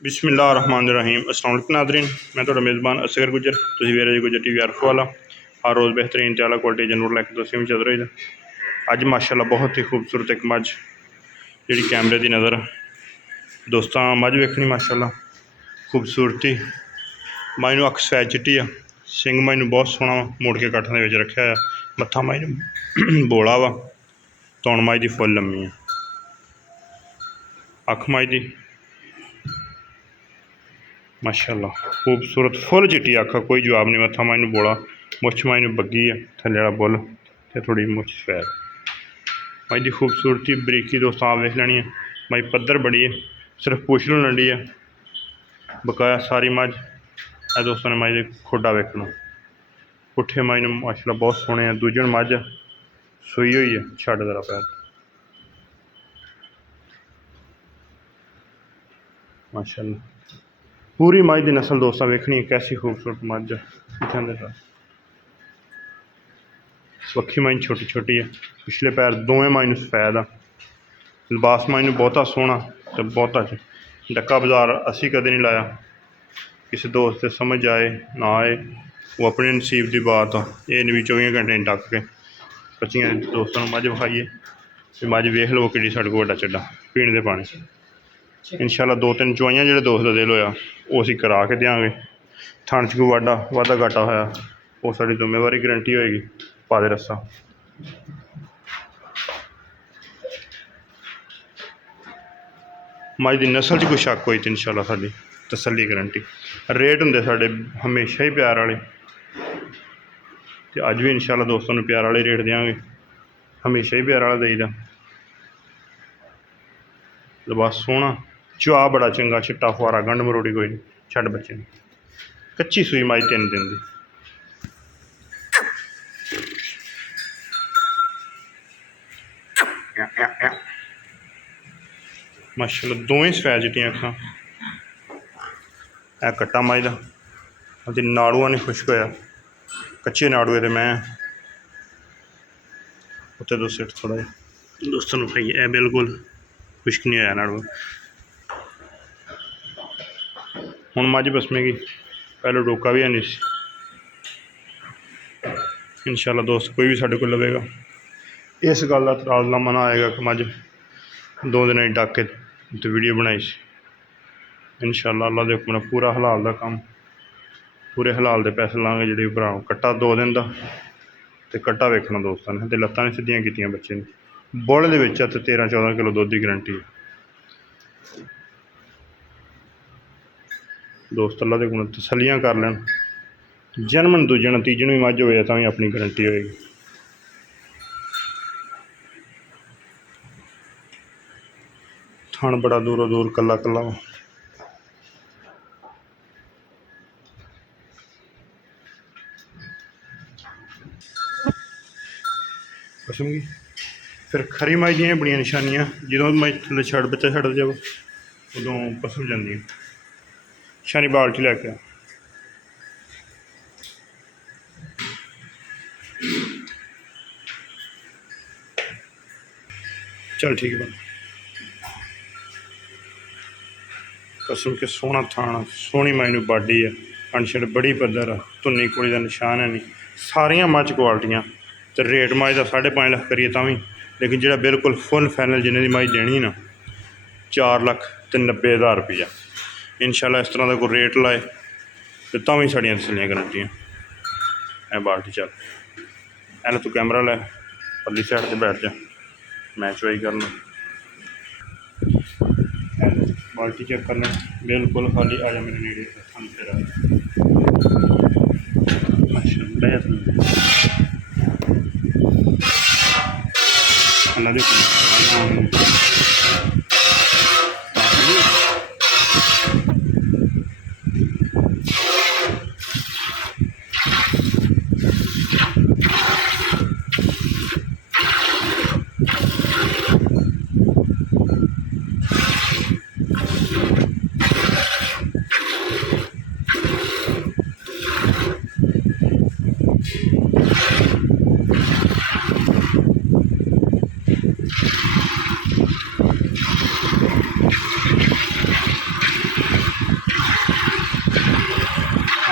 बिस्मिल्लाहिर्रहमानिर्रहीम। अस्सलाम वालेकुम नाज़रीन, मैं तो मेज़बान असगर गुजर, तुसीं वेख रहे जी गुजर टीवी आरफ वाला। हर रोज़ बेहतरीन ते आला क्वालिटी जानवर लैके तुसीं भी चल रहे अज माशाअल्लाह बहुत ही खूबसूरत एक मझ जी कैमरे की नज़र दोस्तों मझ वेखनी माशाअल्लाह खूबसूरती मझ नूं अख सफैद चिट्टी आ, सिंग मझ नूं बहुत सोहना मोड़ के कट्ठ दे विच रखिया है, मत्था मझ नूं बोला वा, तौण मझ दी फुल लम्मी है, अख मझ दी माशाअल्लाह खूबसूरत फुल चिट्टी अख, कोई जवाब नहीं, मत्था मझ नूं बोला, मुछ मझ नूं बग्गी है, थल्ले वाला बुल ते थोड़ी मुछ सफैद मझ की खूबसूरती बरीकी दोस्तों आप वेख लैनी है। मझ पद्धर बड़ी है, सिर्फ पूछलू लंडी है, बकाया सारी मझ है दोस्तों ने मझ के खुडा वेखना, पुट्ठे मझ नूं माशाअल्लाह बहुत सोहने हैं। दूजे मझ सूई हुई है, छड्ड जरा पैर माशाअल्लाह पूरी मझ की नस्ल दोस्तों वेखनी है, कैसी खूबसूरत मझ है। पक्षी मझ छोटी छोटी है, पिछले पैर दोवें मझ नूं सफैद आ, लिबास मझ नूं बहुता सोहना तो बहुता डक्का बाजार असी कदे नहीं लाया, किसी दोस्त से समझ आए ना आए वो अपने नसीब की बात आ, ये नहीं भी 24 घंटे डक के बच्चियां दोस्तों मझ विखाइए तो मझ वेख लो कि साढ़े को वड्डा चड्डा पीने के पानी। इंशाअल्लाह 2-3 चुआइयां जो दोस्त का दिल होया वो असीं करा के देंगे, थण च कोई वाधा घाटा होया वो साड़ी जिम्मेवारी गारंटी होएगी, पा दे रस्सा। मझ की नस्ल च कोई शक होई तो इंशाअल्लाह साड़ी तसल्ली गारंटी। रेट होंदे साढ़े हमेशा ही प्यार वाले, तो अज भी इंशाअल्लाह दोस्तों ने प्यार वाले रेट देंगे, हमेशा ही प्यार वाला देईदा। लिबास सोहना, चाऽ बड़ा चंगा, चिट्टा फुआरा, गंढ मरोड़ी कोई नहीं, छड्ड बच्चे ने। कच्ची सूई मझ 3 दिन की, माशाअल्लाह दोवें सफैद चिट्टियां अखां, है कट्टा मझ दा, अते नाड़ूआ नहीं खुश्क होया, कच्चे नाड़ूए ते मैं उत्ते दो सिट थोड़ा जिहा दोस्तों नूं खाइए, ए बिल्कुल खुश्क नहीं होया नाड़ूआ। हुण मझ बसमेगी, पहले डोका भी है नहीं सी। इंशाअल्लाह दोस्त कोई भी साढ़े को लवेगा इस गल का तराजनामा ना आएगा कि मझ 2 दिन डक के तो वीडियो बनाई सी। इंशाअल्लाह अल्लाह के हुक्म नाल पूरा हलाल का काम, पूरे हलाल के पैसे लाँगे जी भरा। कट्टा 2 दिन का तो कट्टा वेखना दोस्तों ने, तो लत्तां नहीं सीधियां कीतियां बच्चे ने, बुल दे विच 13-14 किलो दुध की गारंटी है दोस्त। अल्लाह के हुक्म नाल तसल्लियां कर लैन, जन्मन दूजन तीजन भी मझ होए तां भी अपनी गारंटी होएगी। थण बड़ा दूरों दूर कला कला कसम की। फिर खरी मझ दियां बड़ियां निशानियां, जो मझ थल्ले छड़ बच्चा छड्ड जाओ उदों पसम जांदियां। शानी बाल्टी लैके आ, चल ठीक है। कसम के सोहना थाना, सोहनी मझ नूं बाडी है, अणछड़ बड़ी पद्धर आ, धुन्नी कुड़ी का निशान है नहीं, सारियां मझ क्वालिटियां। तो रेट मझ का 5.5 लाख करिए तां भी, लेकिन जो बिल्कुल फुल फैनल जिन्हें की मझ देनी ना 4,90,000 रुपया। इंशाअल्लाह इस तरह का कोई रेट लाए तो तां भी साड़ियां तसल्लियां गारंटियां। ए बाल्टी चल ऐ तू कैमरा लै, परली साइड से बैठ जा, मैं चुआई करना। बाल्टी चेक कर लें बिल्कुल खाली, आ जा मेरे नेड़े तेरा अल्लाह दे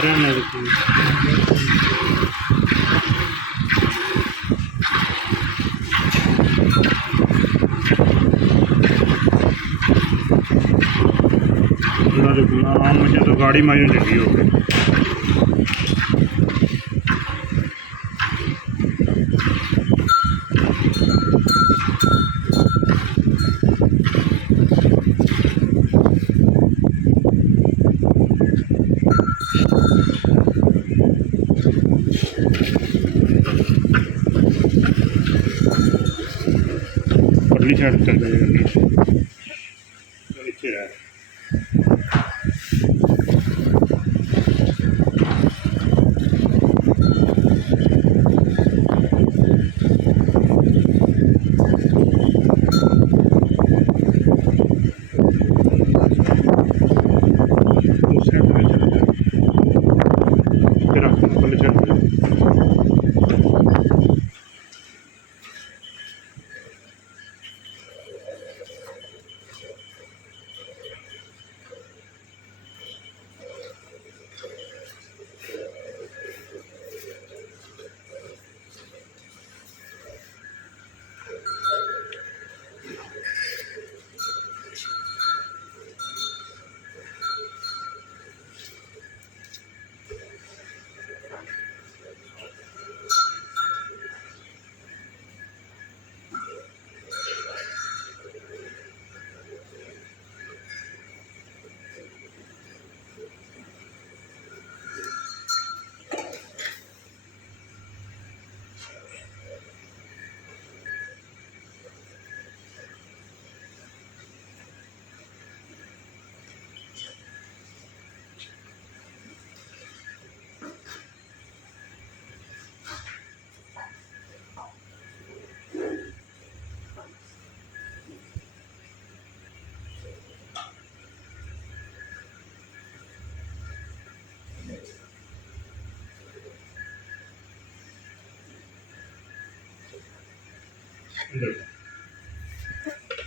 सारे ने मुझे तो गाड़ी मायू लगी हो गई। परली साइड चल जाएगा नीचे है।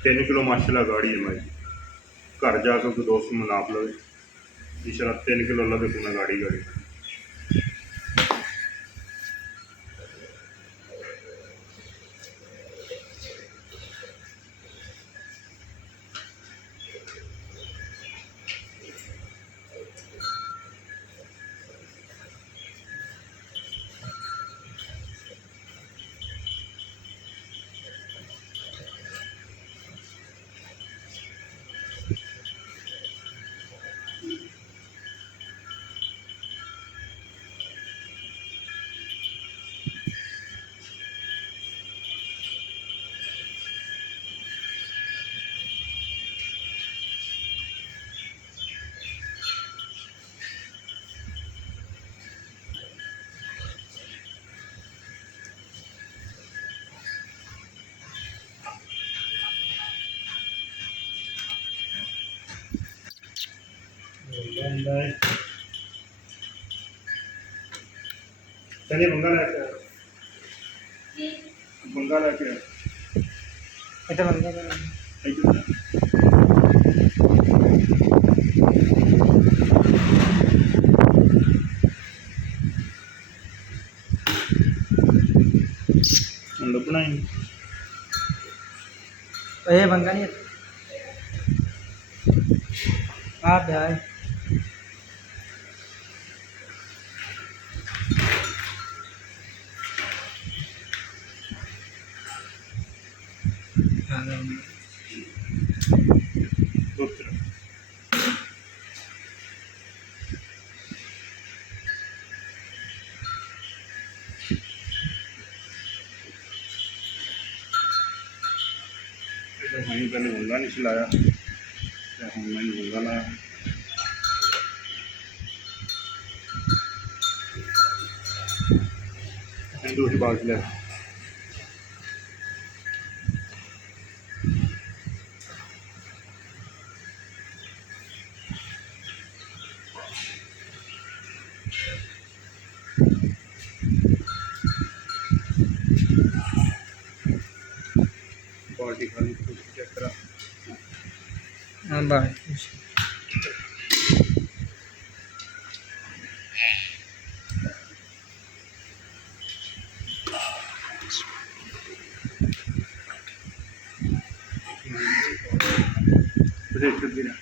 तीन किलो माशाल्लाह गाड़ी है भाई। घर जाकर कोई दोस्त में नाप लो इंशाल्लाह 3 किलो अल्लाह देखो ना गाड़ी गाड़ी। चलिए बंगा लेके बंगा लेके इधर बंगा लपना ही ये बंगा नहीं आप यार वहीं पहले बंगा नहीं चलाया मैंने बंगा लाया। दूसरी बात ले पार्टी खाली चेक करा। हाँ बात ਲੱਗੀ ਨਾ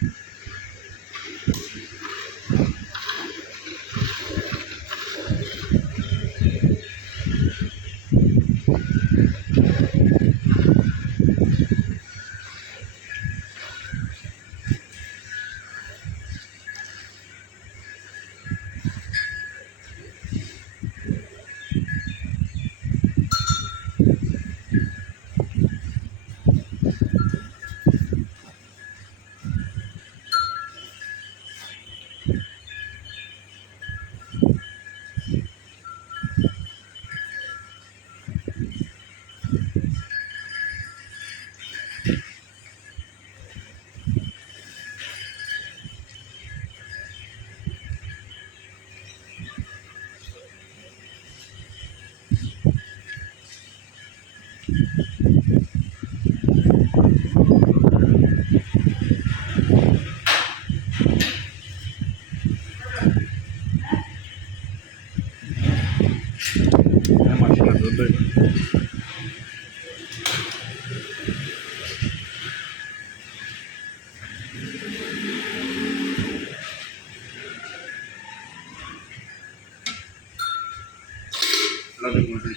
ਮਾਸ਼ਾਅੱਲਾ ਦੁੱਧ ਹੈ।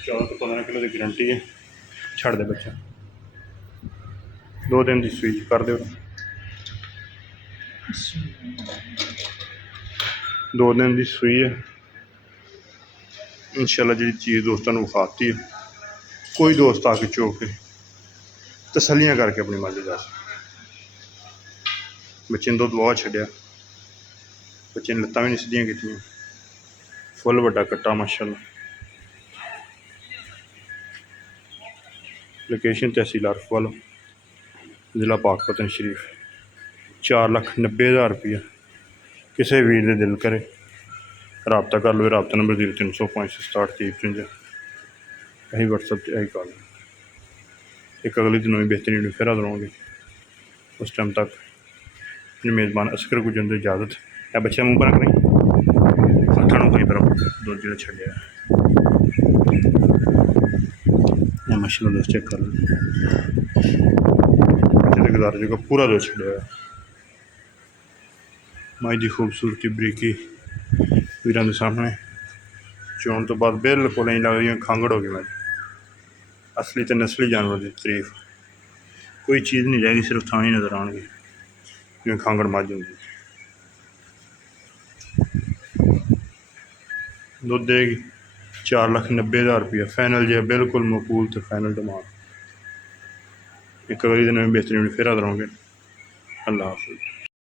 चौदह तो 15 किलो की गारंटी है। छड़ दे बच्चा 2 दिन की सुई कर दो 2 दिन की सुई है। इंशाल्लाह जी चीज़ दोस्तों को विखाती है। कोई दोस्त आके चो के तसलियाँ करके अपनी मर्जी जा बच्चे ने दुध बहुत छड्या बच्चे ने लत्तां भी नहीं सीधियां कीतियां फुल वड्डा कट्टा माशाल्लाह। लोकेशन तहसील अरफवाल जिला पाकपतन शरीफ 4,90,000 रुपया किसी वीर दे दिल करे रबता कर लो। रबता नंबर 0365 यही व्हाट्सएप यही कॉल। एक अगली दिन नवी बेहतरीन फिर दवांगे। उस टाइम तक अपने मेज़बान असकर गुजन की इजाज़त है। बच्चा मुँह पर करें हथानों कहीं पर दूध जो छड्या माशाल्लाह दोस्त चेक कर लो गुजार जो पूरा दूध छड्या माई की खूबसूरती बरीकी वीरां दे सामने चोन तो बाद बिल्कुल नहीं लग रही खांगड़ हो गई। मैं असली तो नस्ली जानवर की तारीफ कोई चीज़ नहीं रहेगी सिर्फ थाने नज़र आएंगे जिवें खांगड़ मझ होंगी। दुध देगी 4,90,000 रुपया फाइनल जो बिल्कुल मकबूल तो फाइनल डिमांड। एक अगली दिन बेहतरीन फिर दवांगे। अल्लाह हाफिज़।